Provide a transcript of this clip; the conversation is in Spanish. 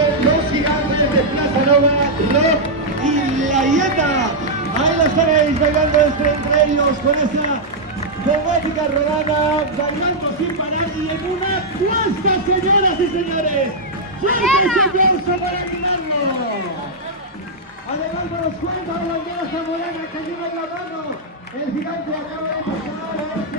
también los gigantes de Plaza Nova, Rock y La Hieta. Ahí los tenéis bailando entre ellos con esa temática rodana, bailando sin parar y en una fiesta, señoras y señores. ¡Fuerte aplauso para animarlo! Además nos cuenta la bandera zamorana que lleva en la mano. El gigante acaba de pasar.